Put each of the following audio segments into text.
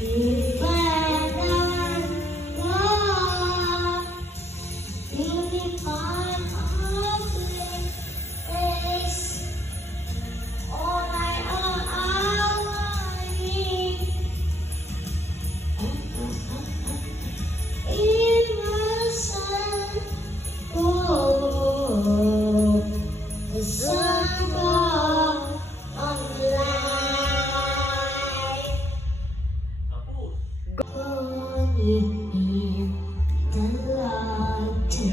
Ibadan mo, unicorn of grace, all I need. Innocent, oh, the sun of light. Only the light to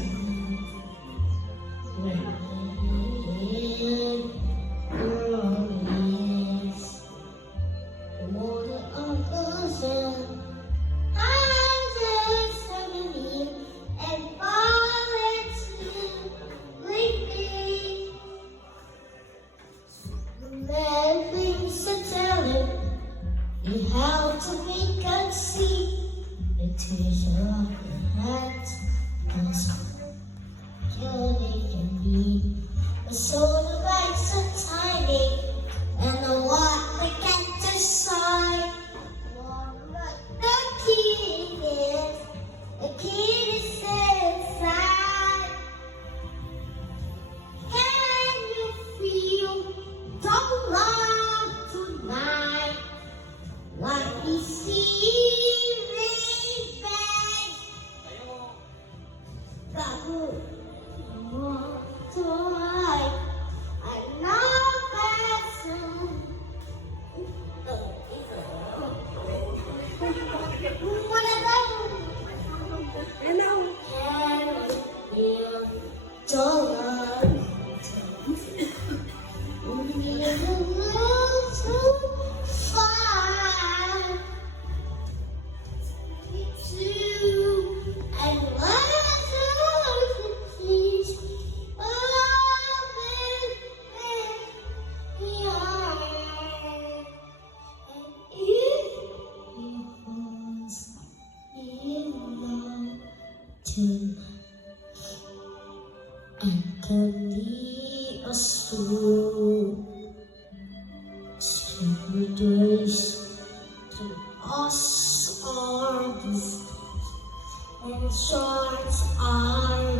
promise. The water of the sun. And violence leaping. The man things to tell him, he how to make us see. It is rock and hands, and sure they can be. But so the lights are tiny, and the water can't decide. What the key is, the key is inside. Can you feel the love tonight? Like we see rain bags. Babu, want to hide. I know that soon. What about Ano? can feel the love? We will to find two and one to teach. Oh, we are. And if he falls in love tonight, and can lead us through sacred days to us are the and short are